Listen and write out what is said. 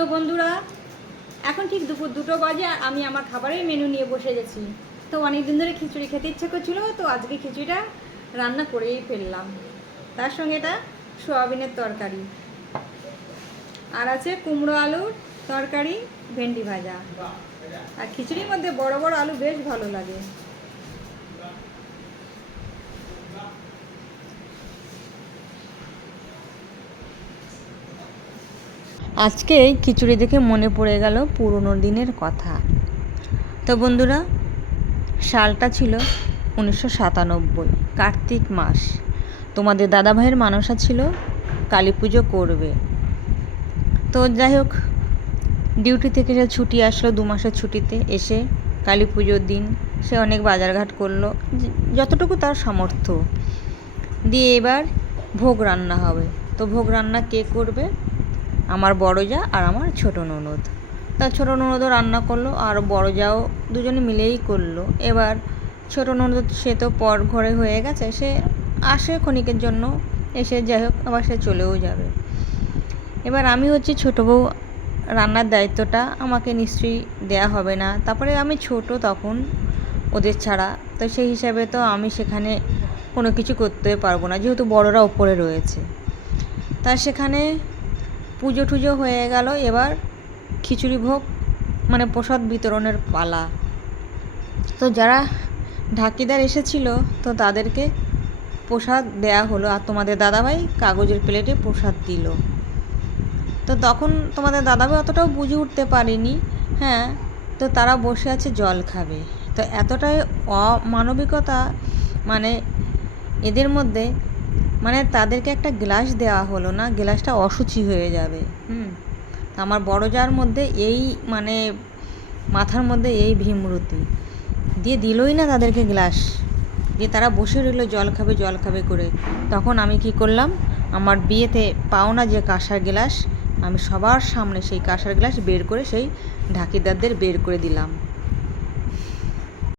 তো বন্ধুরা, এখন ঠিক দুপুর 2টো বাজে আর আমি আমার খাবারের মেনু নিয়ে বসে গেছি। তো অনেক দিন ধরে খিচুড়ি খেতে ইচ্ছে করছিল, তো আজকে খিচুড়িটা রান্না করেই ফেললাম। তার সঙ্গে এটা সোয়াবিনের তরকারি, আর আছে কুমড়ো আলুর তরকারি, ভেন্ডি ভাজা। আর খিচুড়ির মধ্যে বড় বড় আলু বেশ ভালো লাগে। আজকে এই খিচুড়ি দেখে মনে পড়ে গেল পুরনো দিনের কথা। তো বন্ধুরা, সালটা ছিল 1997, কার্তিক মাস। তোমাদের দাদাভাইয়ের মানসা ছিল কালী পুজো করবে। তো যাই হোক, ডিউটি থেকে সে ছুটি আসলো, 2 মাসের ছুটিতে এসে কালী পুজোর দিন সে অনেক বাজারঘাট করলো, যতটুকু তার সামর্থ্য দিয়ে। এবার ভোগ রান্না হবে। তো ভোগ রান্না কে করবে? আমার বড় জা আর আমার ছোটো ননদ। তা ছোটো ননদও রান্না করলো আর বড় জাও দুজনে মিলেই করলো। এবার ছোটো ননদ সে তো পর ঘরে হয়ে গেছে, সে আসে ক্ষণিকের জন্য, এসে যাই হোক আবার সে চলেও যাবে। এবার আমি হচ্ছে ছোটো বউ, রান্নার দায়িত্বটা আমাকে নিশ্চয়ই দেয়া হবে না। তারপরে আমি ছোট তখন ওদের ছাড়া, তো সেই হিসাবে তো আমি সেখানে কোনো কিছু করতে পারবো না, যেহেতু বড়রা ওপরে রয়েছে। তা সেখানে পুজো টুজো হয়ে গেল। এবার খিচুড়ি ভোগ মানে প্রসাদ বিতরণের পালা। তো যারা ঢাকিদার এসেছিল তো তাদেরকে প্রসাদ দেয়া হলো, আর তোমাদের দাদাভাই কাগজের প্লেটে প্রসাদ দিল। তো তখন তোমাদের দাদাভাই অতটাও বুঝে উঠতে পারেনি। হ্যাঁ, তো তারা বসে আছে জল খাবে। তো এতটাই অমানবিকতা মানে এদের মধ্যে, মানে তাদেরকে একটা গ্লাস দেওয়া হলো না, গ্লাসটা অশুচি হয়ে যাবে। আমার বড় জার মধ্যে এই মানে মাথার মধ্যে এই ভীমরতি দিয়ে দিলই না তাদেরকে গ্লাস, দিয়ে তারা বসে রইল জল খাবে করে। তখন আমি কি করলাম, আমার বিয়েতে পাওনা যে কাঁসার গ্লাস, আমি সবার সামনে সেই কাঁসার গ্লাস বের করে সেই ঢাকিদারদের বের করে দিলাম।